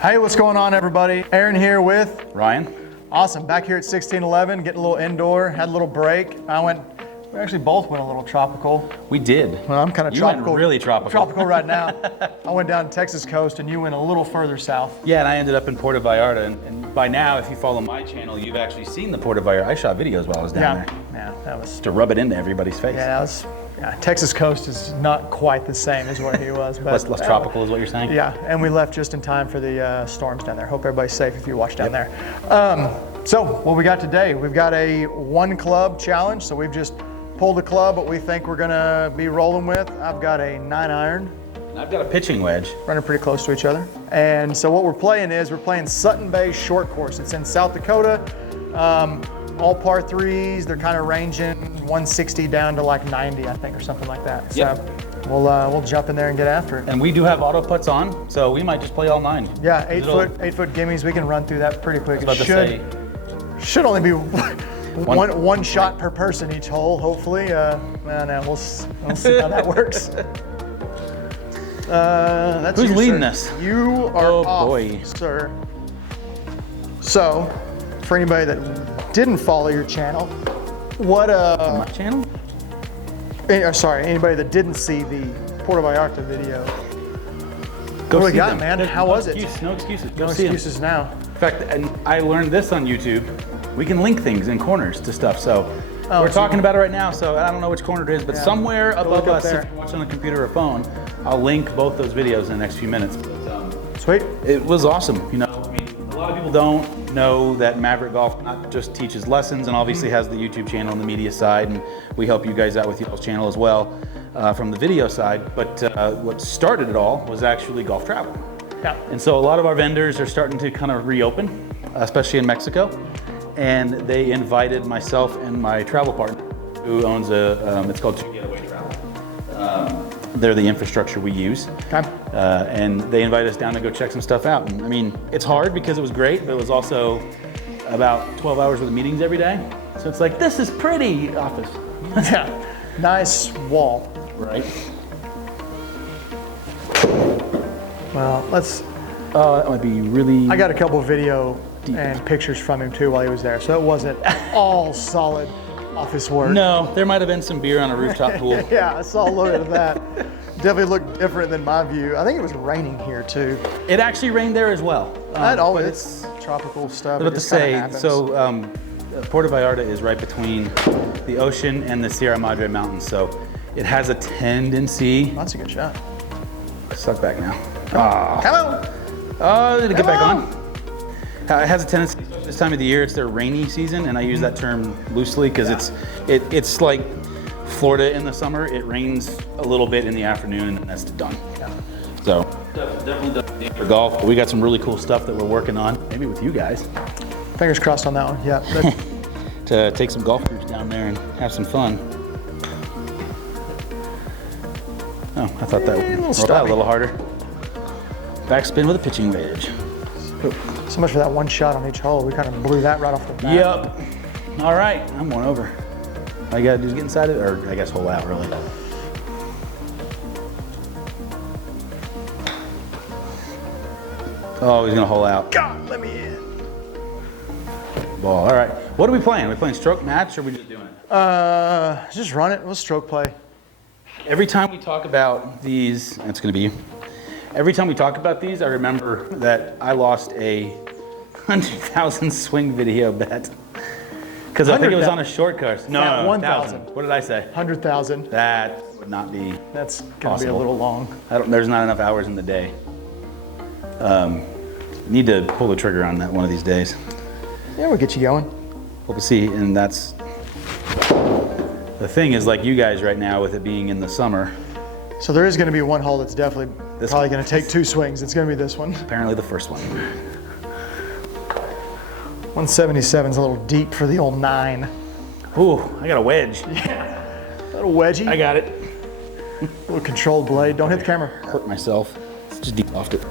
Hey, what's going on, everybody? Aaron here with Ryan. Awesome. Back here at 1611, getting a little indoor, had a little break. We actually both went a little tropical. We did. Well, I'm kind of tropical. Went really tropical. Tropical right now. I went down to Texas coast and you went a little further south. Yeah, and I ended up in Puerto Vallarta. And by now, if you follow my channel, you've actually seen the Puerto Vallarta. I shot videos while I was down there. Yeah, that was... To rub it into everybody's face. Yeah, Texas coast is not quite the same as where he was. But less tropical is what you're saying? Yeah, and we left just in time for the storms down there. Hope everybody's safe if you watch down there. So what we got today, we've got a one club challenge. So we've just pulled a club, what we think we're gonna be rolling with. I've got a 9-iron. I've got a pitching wedge. Running pretty close to each other. And so what we're playing is, we're playing Sutton Bay short course. It's in South Dakota. All par threes. They're kind of ranging 160 down to like 90, I think, or something like that. Yep. So we'll jump in there and get after it. And we do have auto putts on, so we might just play all 9. Yeah, 8 foot gimmies. We can run through that pretty quick. Should only be one shot per person each hole, hopefully. We'll see how that works. That's Who's leading us? You are off, boy, sir. So, for anybody that didn't follow your channel, my channel? Sorry, anybody that didn't see the Puerto Vallarta video. Go what do we see got, them. man? How was it? No excuses. No excuses now. In fact, and I learned this on YouTube. We can link things in corners to stuff. So we're talking about it right now. So I don't know which corner it is, but somewhere above us, if you're watching on a computer or phone, I'll link both those videos in the next few minutes. But, sweet. It was awesome. You know, I mean, a lot of people don't know that Maverick Golf not just teaches lessons and obviously has the YouTube channel and the media side, and we help you guys out with y'all's channel as well from the video side. But what started it all was actually golf travel. Yeah. And so a lot of our vendors are starting to kind of reopen, especially in Mexico. And they invited myself and my travel partner, who owns it's called 2 Getaway Travel. They're the infrastructure we use. Okay. And they invited us down to go check some stuff out. And I mean, it's hard because it was great, but it was also about 12 hours worth of meetings every day. So it's like, this is pretty office. Yeah, nice wall. Right. Well, let's... that might be really... I got a couple video and pictures from him too while he was there, so it wasn't all solid office work. No, there might have been some beer on a rooftop pool. Yeah, I saw a little bit of that. Definitely looked different than my view. I think it was raining here too. It actually rained there as well. It's tropical stuff. But to say, so Puerto Vallarta is right between the ocean and the Sierra Madre Mountains, so it has a tendency. That's a good shot. Suck back now. Come on. Oh, did it get back on? It has a tendency, this time of the year, it's their rainy season, and I use that term loosely because it's like Florida in the summer. It rains a little bit in the afternoon, and that's done. Yeah. So definitely for golf. We got some really cool stuff that we're working on, maybe with you guys. Fingers crossed on that one. Yeah. To take some golf groups down there and have some fun. Oh, I thought that would roll out a little harder. Backspin with a pitching wedge. So much for that one shot on each hole. We kind of blew that right off the bat. Yep. All right, I'm one over. All you gotta do is get inside it, or I guess hole out, really. Oh, he's gonna hole out. God, let me in. Ball, all right. What are we playing? Are we playing stroke match, or are we just doing it? Just run it. We'll stroke play. Every time we talk about these, it's gonna be you. Every time we talk about these, I remember that I lost a 100,000 swing video bet. Because I think it was on a short course. No, 1,000. What did I say? 100,000. That would not be That's going to be a little long. There's not enough hours in the day. Need to pull the trigger on that one of these days. Yeah, we'll get you going. Hope to see, and that's... The thing is, like you guys right now, with it being in the summer. So there is going to be one hole that's definitely probably going to take 2 swings. It's going to be this one. Apparently the first one. 177 is a little deep for the old 9. Ooh, I got a wedge. Yeah. A little wedgie. I got it. A little controlled blade. Don't hit the camera. Hurt myself. It's just deep off it.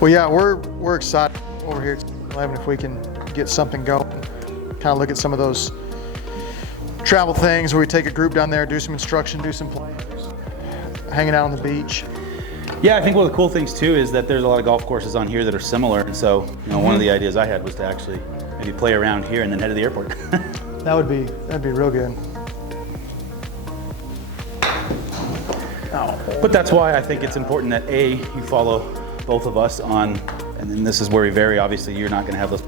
Well, yeah, we're excited over here at 11 if we can get something going. Kind of look at some of those travel things where we take a group down there, do some instruction, do some playing. hanging out on the beach. Yeah, I think one of the cool things too is that there's a lot of golf courses on here that are similar. And so, one of the ideas I had was to actually maybe play around here and then head to the airport. That'd be real good. Oh. But that's why I think it's important that you follow both of us on, and then this is where we vary. Obviously, you're not going to have those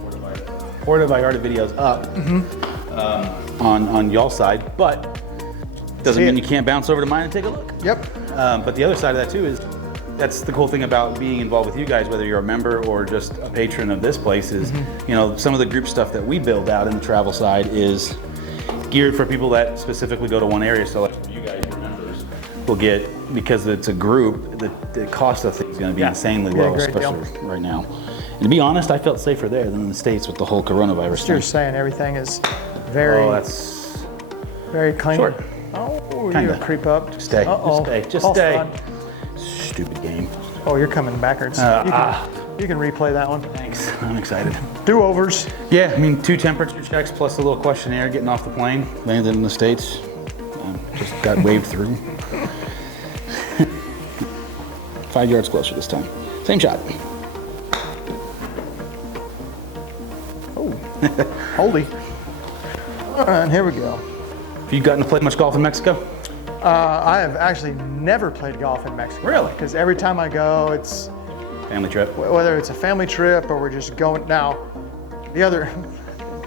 Puerto Vallarta videos up on y'all's side, but doesn't mean you can't bounce over to mine and take a look. Yep. But the other side of that too is, that's the cool thing about being involved with you guys, whether you're a member or just a patron of this place, is some of the group stuff that we build out in the travel side is geared for people that specifically go to one area. So like for you guys, your members will get, because it's a group, the cost of things is going to be insanely low, especially right now. And to be honest, I felt safer there than in the States with the whole coronavirus thing. You're saying everything is very, very clean. Short. Oh, you creep up. Just stay. Uh-oh. Just stay. Stupid game. Oh, you're coming backwards. You can replay that one. Thanks. I'm excited. Do-overs. Yeah, I mean, 2 temperature checks plus a little questionnaire getting off the plane. Landed in the States. Just got waved through. 5 yards closer this time. Same shot. Oh, holy. All right, here we go. Have you gotten to play much golf in Mexico? I have actually never played golf in Mexico. Really? Because every time I go, it's family trip. Whether it's a family trip or we're just going. Now, the other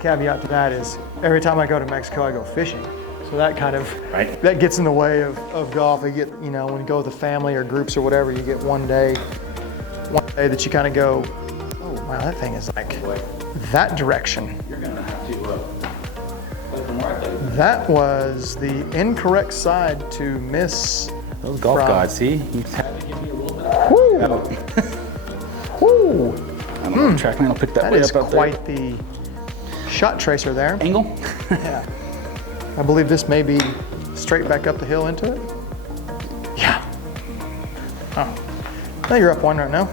caveat to that is every time I go to Mexico, I go fishing. So that kind of that gets in the way of golf. You get, when you go with a family or groups or whatever, you get one day that you kind of go, oh wow, that thing is like that direction. You're gonna have to play from where I played. That was the incorrect side to miss. Those golf gods, see? You had to give me a little bit of Woo! I don't know if Trackman will pick that way up out there. That is quite the shot tracer there. Angle? Yeah. I believe this may be straight back up the hill into it. Yeah. Oh. Now you're up 1 right now.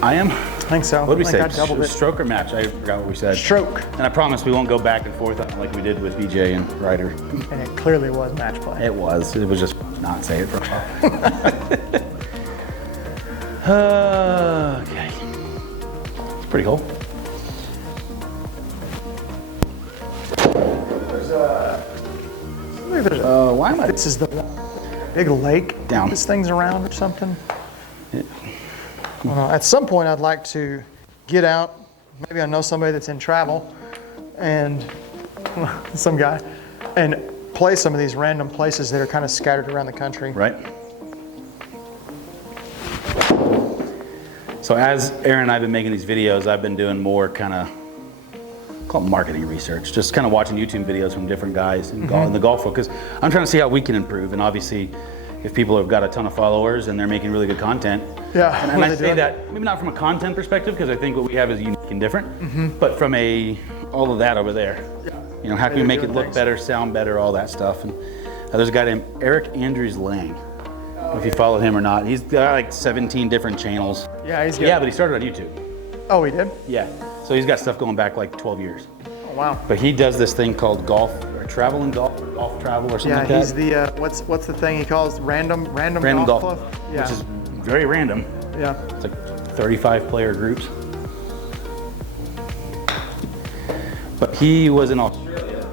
I am? I think so. What did we say? I doubled it. Stroke or match? I forgot what we said. Stroke. And I promise we won't go back and forth like we did with BJ and Ryder. And it clearly was match play. It was. It was just not say it for a while. Okay. It's pretty cool. Why am I? This is the big lake down. This thing's around or something. Yeah. I don't know. At some point, I'd like to get out. Maybe I know somebody that's in travel, and some guy, and play some of these random places that are kind of scattered around the country. Right. So as Aaron and I have been making these videos, I've been doing more kind of marketing research, just kind of watching YouTube videos from different guys in the golf world, because I'm trying to see how we can improve. And obviously, if people have got a ton of followers and they're making really good content, and I say that maybe not from a content perspective, because I think what we have is unique and different, but from all of that over there. How can we make it look better, sound better, all that stuff. And there's a guy named Eric Andrews Lang. If you follow him or not, he's got like 17 different channels. Yeah, he's good. Yeah, but he started on YouTube. Oh, he did? Yeah. So he's got stuff going back like 12 years. Oh, wow. But he does this thing called golf or travel and golf, or golf travel or something like that. Yeah, he's the what's the thing he calls random golf club? Yeah. Which is very random. Yeah. It's like 35 player groups. But he was in Australia.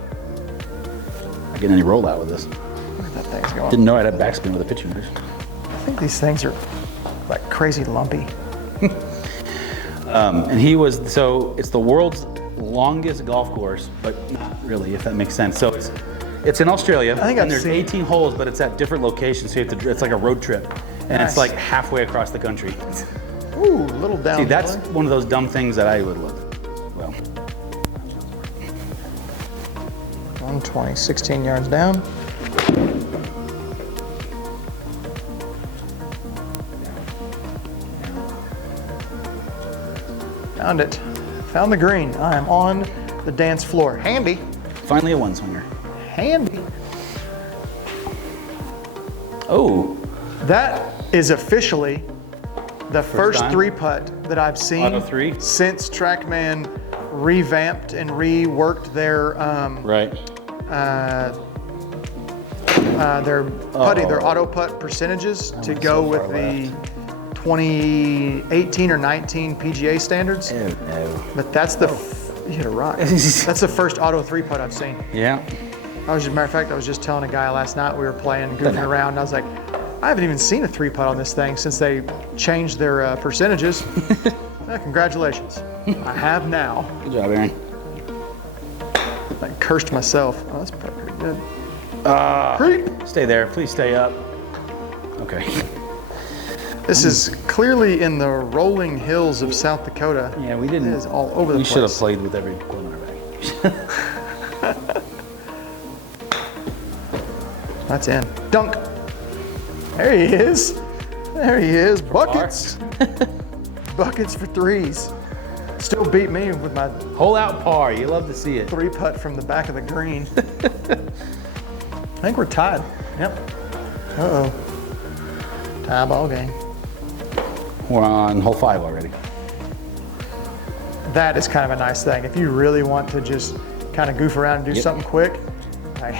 I get any rollout with this. Where that thing's going? Didn't know I'd have backspin with a pitching wedge. I think these things are like crazy lumpy. And he was, so it's the world's longest golf course, but not really, if that makes sense. So it's in Australia, and there's 18 holes, but it's at different locations, so you have to, it's like a road trip, and it's like halfway across the country. Ooh, a little down. See, that's one of those dumb things that I would love. Well, 120, 16 yards down. Found it. Found the green. I am on the dance floor. Handy. Finally a one swinger. Handy. Oh. That is officially the first 3-putt that I've seen since Trackman revamped and reworked their their putting, their auto putt percentages to go with the 2018 or 19 PGA standards. Oh, no. But that's the, you hit a rock. That's the first auto 3-putt I've seen. Yeah. Matter of fact, I was just telling a guy last night, we were playing, goofing around, and I was like, I haven't even seen a 3-putt on this thing since they changed their percentages. Congratulations. I have now. Good job, Aaron. I cursed myself. Oh, that's pretty good. Creep. Stay there. Please stay up. Okay. This is clearly in the rolling hills of South Dakota. Yeah, we didn't. It is all over the place. We should have played with every club in our bag. That's in. Dunk. There he is. There he is. Buckets. Buckets for threes. Still beat me with my Hole out par. You love to see it. 3-putt from the back of the green. I think we're tied. Yep. Uh-oh. Tie ball game. We're on hole 5 already. That is kind of a nice thing. If you really want to just kind of goof around and do something quick, like,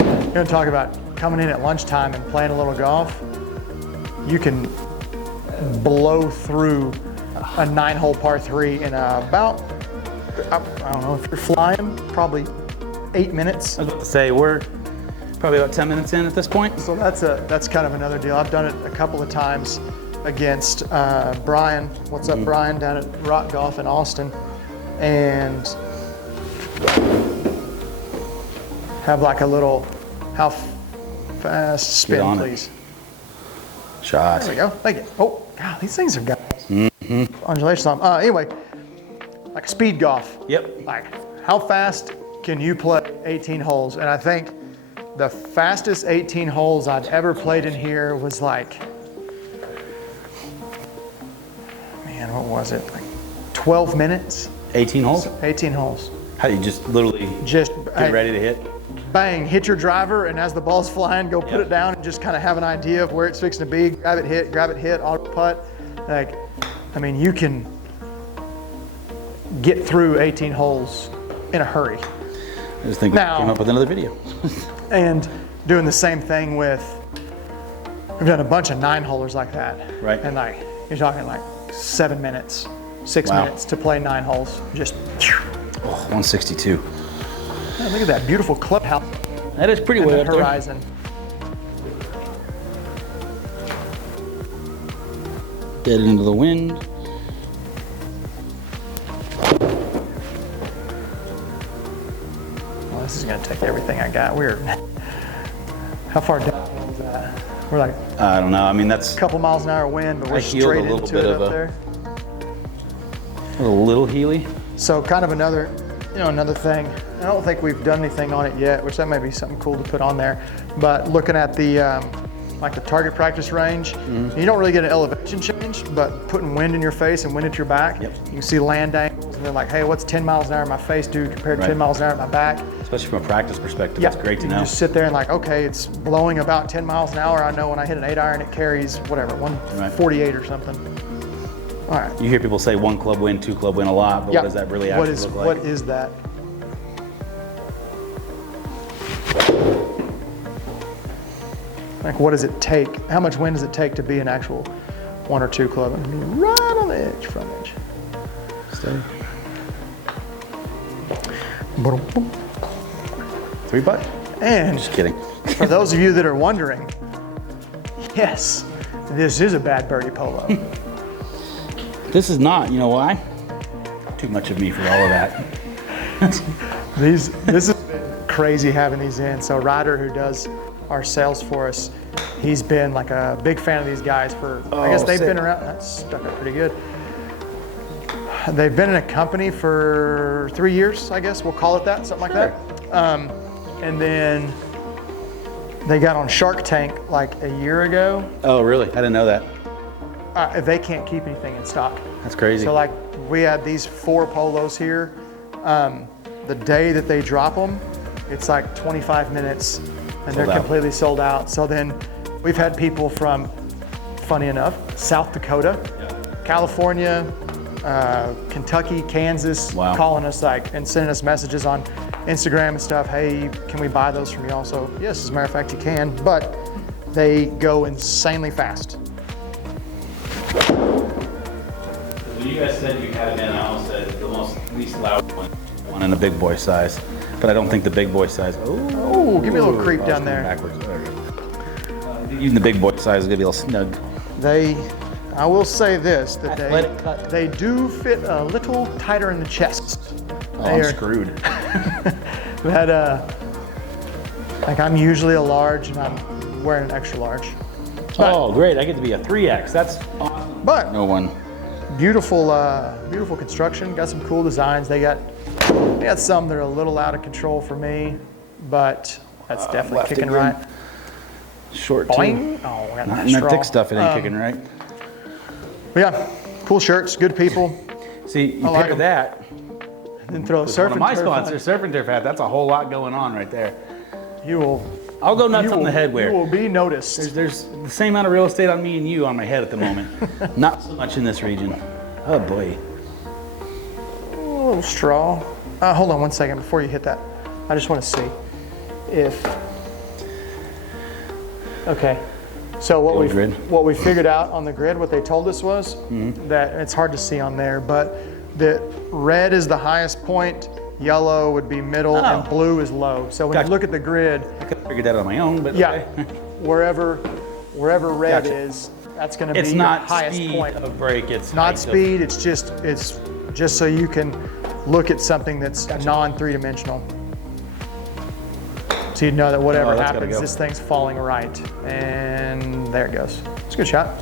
you're gonna talk about coming in at lunchtime and playing a little golf, you can blow through a 9-hole par 3 in about, I don't know, if you're flying, probably 8 minutes. I was about to say, we're probably about 10 minutes in at this point. So that's kind of another deal. I've done it a couple of times against Brian. What's up, Brian, down at Rock Golf in Austin, and have like a little, how fast spin, please. Shot. There we go. Thank you. Oh, God, these things are got undulations on. Anyway, like speed golf. Yep. Like, how fast can you play 18 holes? And I think the fastest 18 holes I've ever played in here was like, man, what was it? Like 12 minutes? 18 holes? 18 holes. How you just literally Just get ready to hit? Bang, hit your driver, and as the ball's flying, go put it down and just kind of have an idea of where it's fixing to be. Grab it, hit, auto putt. Like, I mean, you can get through 18 holes in a hurry. I just think we came up with another video. And doing the same thing with, we've done a bunch of 9-holers like that. Right. And like, you're talking like 7 minutes, 6 minutes to play 9 holes. Just. Oh, 162. Yeah, look at that beautiful clubhouse. That is pretty way up there. Horizon. Get it into the wind. Well, this is going to take everything I got. How far down was that? We're like, I don't know. I mean, that's a couple miles an hour wind, but we're heeled straight a little into bit it of up a- there. a little heely. So kind of another thing. I don't think we've done anything on it yet, which that may be something cool to put on there. But looking at the like the target practice range, you don't really get an elevation change, but putting wind in your face and wind at your back, you can see land angles, and they're like, hey, what's 10 miles an hour in my face do compared to 10 miles an hour at my back? Especially from a practice perspective, that's great to know. You just sit there and like, okay, it's blowing about 10 miles an hour. I know when I hit an 8-iron, it carries whatever, 148 or something. All right. You hear people say 1 club win, 2 club win a lot, but what does that really actually look like? What is that? Like, what does it take? How much wind does it take to be an actual 1 or 2 club? I mean, right on the edge, front edge. Steady. 3-putt. And Just kidding. for those of you that are wondering, yes, this is a bad birdie polo. This is not, you know why? Too much of me for all of that. This has been crazy having these in. So Ryder, who does our sales for us, he's been like a big fan of these guys for, I guess they've been around, that's stuck up pretty good. They've been in a company for 3 years, I guess, we'll call it that, something like that. And then they got on Shark Tank like a year ago. Oh, really? I didn't know that. They can't keep anything in stock. That's crazy. So like we had these 4 polos here. The day that they drop them, it's like 25 minutes and they're completely sold out. So then we've had people from, funny enough, South Dakota, California, Kentucky, Kansas, calling us like and sending us messages on Instagram and stuff, hey, can we buy those from you also? Yes, as a matter of fact, you can, but they go insanely fast. When you guys said you had it in, I almost said the least loud one in the big boy size, but I don't think the big boy size. Oh, give me a little creep down there. Backwards. Even the big boy size is gonna be a little snug. I will say this, that they do fit a little tighter in the chest. Oh, I'm screwed. Like I'm usually a large and I'm wearing an extra large. Oh, great, I get to be a 3X, that's awesome. But no one. Beautiful construction, got some cool designs. They got some that are a little out of control for me, but that's definitely kicking right. Short Boing. too. Oh, got Not in that thick stuff, it ain't kicking right. But yeah, cool shirts, good people. See, you pair that. Then throw a surf and my turf sponsor, Surf and Turf hat, that's a whole lot going on right there. I'll go nuts on the headwear. You will be noticed. There's the same amount of real estate on me and you on my head at the moment. Not so much in this region. Oh boy. A little straw. Hold on one second before you hit that. I just want to see if. Okay. So what we figured out on the grid, what they told us was that it's hard to see on there, but that red is the highest point, yellow would be middle, and blue is low. So when you look at the grid, I could have figured that on my own, but yeah, okay. wherever red is, that's going to be your highest point. It's not speed of break. It's not speed. It's just so you can look at something that's non-three-dimensional. So you know that whatever happens, this thing's falling right, and there it goes. It's a good shot.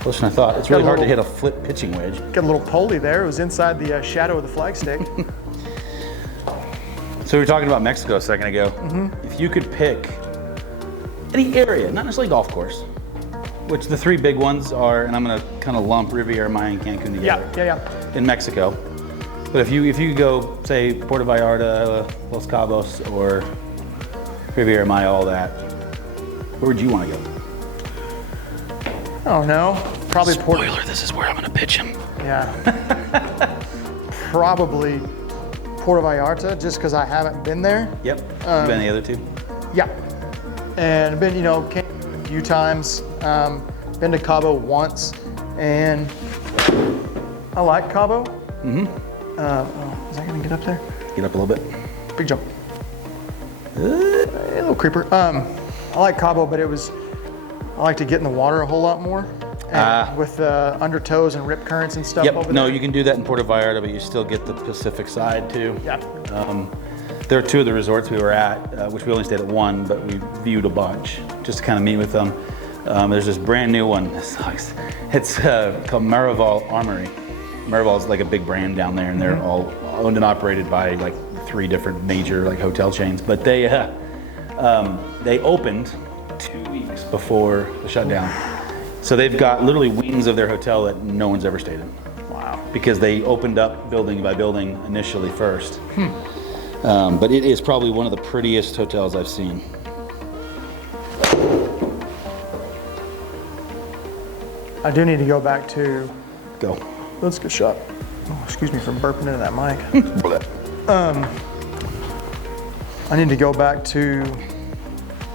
Closer than I thought. It's really hard to hit a flip pitching wedge. Got a little pulley there. It was inside the shadow of the flagstick. So we were talking about Mexico a second ago. If you could pick any area, not necessarily golf course, which the three big ones are, and I'm going to kind of lump Riviera Maya and Cancun together. Yeah. In Mexico. But if you could go, say, Puerto Vallarta, Los Cabos, or Riviera Maya, all that, where would you want to go? I don't know. Probably Spoiler, this is where I'm going to pitch him. Yeah. Probably Puerto Vallarta, just because I haven't been there. Yep. You been the other two? Yeah. And been, Cancun a few times. Been to Cabo once, and I like Cabo. Is that gonna get up there? Get up a little bit. Big jump. A little creeper. I like Cabo, but I like to get in the water a whole lot more. And with undertows and rip currents and stuff over there. No, you can do that in Puerto Vallarta, but you still get the Pacific side too. Yeah. There are two of the resorts we were at, which we only stayed at one, but we viewed a bunch just to kind of meet with them. There's this brand new one. It's called Marival Armory. Marival is like a big brand down there, and they're all owned and operated by like 3 different major like hotel chains. But they opened 2 weeks before the shutdown. So they've got literally wings of their hotel that no one's ever stayed in. Wow. Because they opened up building by building initially first. But it is probably one of the prettiest hotels I've seen. I do need to go back to. Go. That's a good shot. Oh, excuse me for burping into that mic. I need to go back to,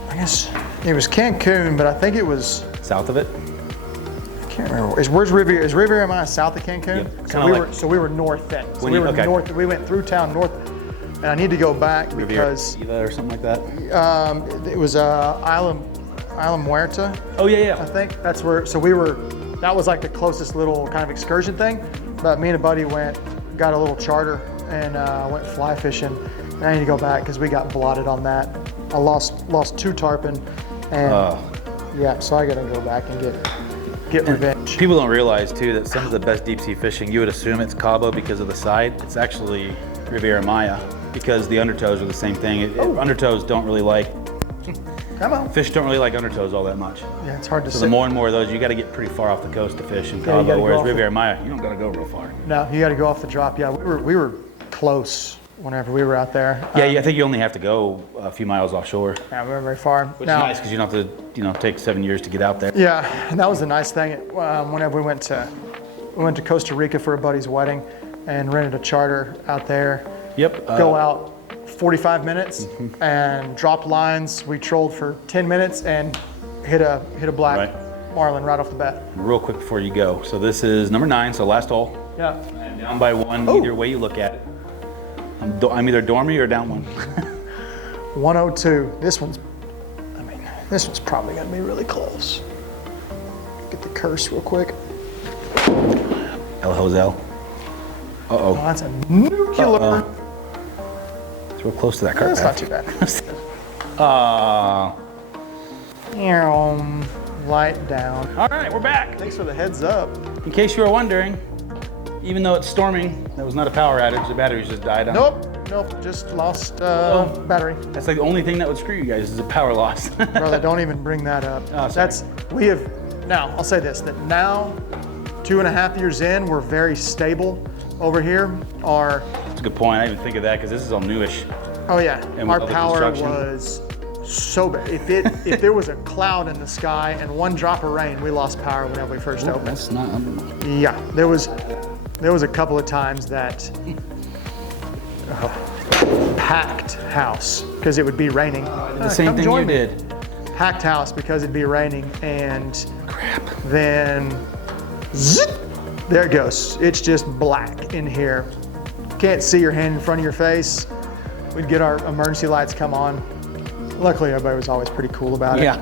I guess it was Cancun, but I think it was south of it. I can't remember. Is Riviera Maya south of Cancun? Yep. So we were north then. So we were north. We went through town north, and I need to go back because or something like that. It was Isla Muerta. Oh yeah. I think that's where. So that was like the closest little kind of excursion thing. But me and a buddy got a little charter and went fly fishing. And I need to go back because we got blotted on that. I lost 2 tarpon, and yeah, so I got to go back and get revenge. People don't realize too that some of the best deep sea fishing, you would assume it's Cabo because of the side. It's actually Riviera Maya because the undertows are the same thing. Undertows don't really like. Come on. Fish don't really like undertows all that much. Yeah, it's hard to see. So the more and more of those, you got to get pretty far off the coast to fish in Cabo, whereas Riviera Maya, you don't got to go real far. No, you got to go off the drop. Yeah, we were close whenever we were out there. Yeah, I think you only have to go a few miles offshore. Yeah, we weren't very far. Which is nice because you don't have to, take 7 years to get out there. Yeah, and that was the nice thing. Whenever we went to Costa Rica for a buddy's wedding, and rented a charter out there. Yep. Go out 45 minutes and dropped lines. We trolled for 10 minutes and hit a black marlin right off the bat. Real quick before you go. So this is number 9, so last hole. Yeah. And down by 1, either way you look at it. I'm either dormy or down 1. 102. This one's probably gonna be really close. Get the curse real quick. El Josel. Oh, that's a nuclear. It's real close to that cart. That's not too bad. Light down. All right, we're back. Thanks for the heads up. In case you were wondering, even though it's storming, that was not a power outage. The batteries just died on. Nope, just lost battery. That's like the only thing that would screw you guys is a power loss. Brother, don't even bring that up. Oh, sorry. Now, I'll say this, that now, 2.5 years in, we're very stable over here. That's a good point. I didn't even think of that because this is all newish. Oh yeah, And our with all the power construction. was so bad. If there was a cloud in the sky and one drop of rain, we lost power whenever we first opened. That's not. Yeah, there was a couple of times that packed house because it would be raining. The same thing you did. Packed house because it'd be raining and Crap. then zip, there it goes. It's just black in here. Can't see your hand in front of your face. We'd get our emergency lights come on. Luckily, everybody was always pretty cool about it. Yeah.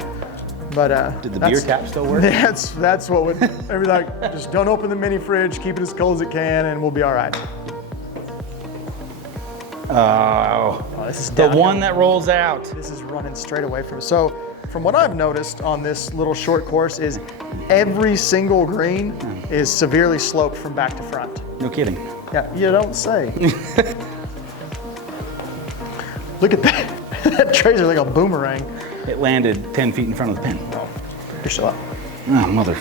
But Did the beer tap still work? That's what would. Every like, just don't open the mini fridge. Keep it as cold as it can, and we'll be all right. Oh, This is the downhill. one that rolls out. This is running straight away from us. So, from what I've noticed on this little short course is every single green is severely sloped from back to front. No kidding. Yeah, you don't say. Look at that. That tracer's like a boomerang. It landed 10 feet in front of the pin. You're still up. Oh, mother.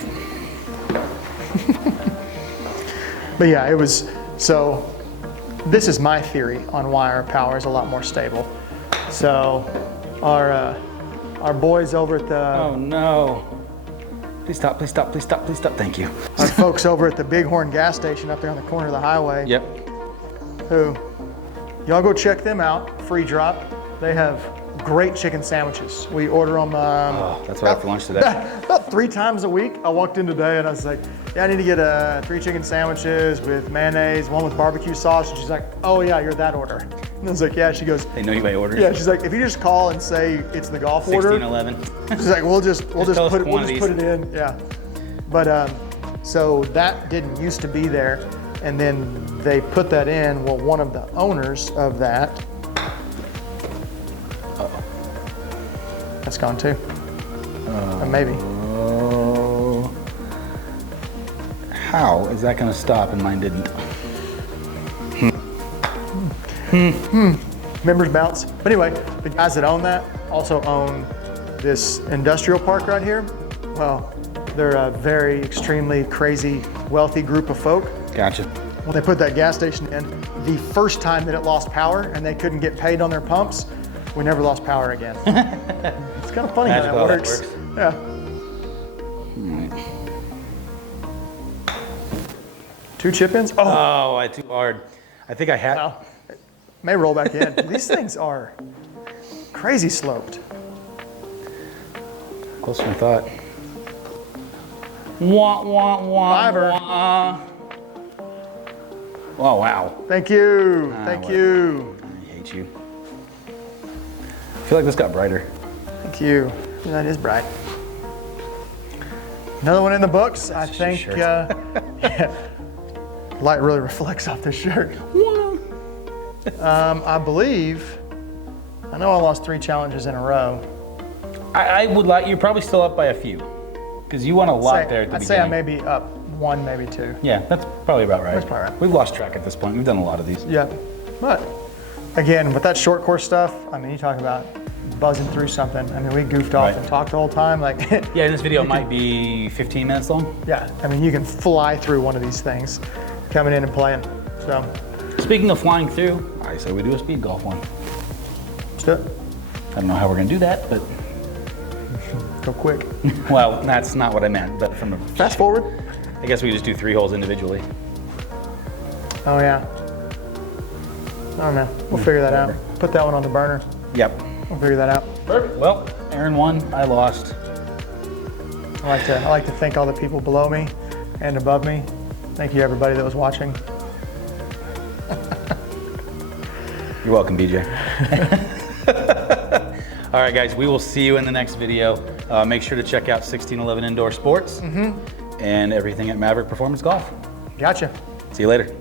But yeah, it was, so this is my theory on why our power is a lot more stable. So our boys over at the, Oh no. Please stop, please stop, please stop, please stop. Thank you. our folks over at the Bighorn gas station up there on the corner of the highway, Yep. who, y'all go check them out, free drop. They have great chicken sandwiches. We order them. That's what I have for lunch today. About 3 times a week. I walked in today and I was like, yeah, I need to get 3 chicken sandwiches with mayonnaise, one with barbecue sauce. And she's like, oh yeah, you're that order. And I was like, yeah. She goes, They know you by orders. yeah. She's like, if you just call and say it's the golf order, 1611. she's like, we'll just tell us put quantities. it in. Yeah. But so that didn't used to be there, and then they put that in. Well, one of the owners of that. That's gone too. Maybe. Oh. How is that going to stop and mine didn't? Members bounce. But anyway, the guys that own that also own this industrial park right here. Well, they're a very extremely crazy, wealthy group of folk. Gotcha. When they put that gas station in, the first time that it lost power and they couldn't get paid on their pumps, we never lost power again. It's kind of funny how that works. Yeah. Right. 2 chip-ins. Oh, I too hard. I think I had. Wow. May roll back in. These things are crazy sloped. Closer than I thought. Wah, wah, wah, Fiver. wah. Oh, wow. Thank you. Thank whatever. you. I hate you. I feel like this got brighter. Thank you. That is bright. Another one in the books. I That's just think your yeah. Light really reflects off this shirt. I believe, I know I lost 3 challenges in a row. I would like, you're probably still up by a few. Because you won a lot there at the I'd beginning. say I may be up 1, maybe 2. Yeah, that's probably about right. That's probably right. We've lost track at this point. We've done a lot of these. Yeah, but again, with that short course stuff, I mean, you talk about buzzing through something. I mean, we goofed off Right. and talked the whole time. Like, Yeah, this video might be 15 minutes long. yeah, I mean, you can fly through one of these things coming in and playing. So, Speaking of flying through, I say we do a speed golf one. let's do it. I don't know how we're gonna do that, but Go quick. well, that's not what I meant. But from a, Fast forward. I guess we just do 3 holes individually. Oh, yeah. I don't know. We'll figure that out. Put put that one on the burner. Yep. We'll figure that out. Perfect. Well, Aaron won, I lost. I like to thank all the people below me and above me. Thank you everybody that was watching. You're welcome, BJ. All right, guys, we will see you in the next video. Make sure to check out 1611 Indoor Sports and everything at Maverick Performance Golf. Gotcha. See you later.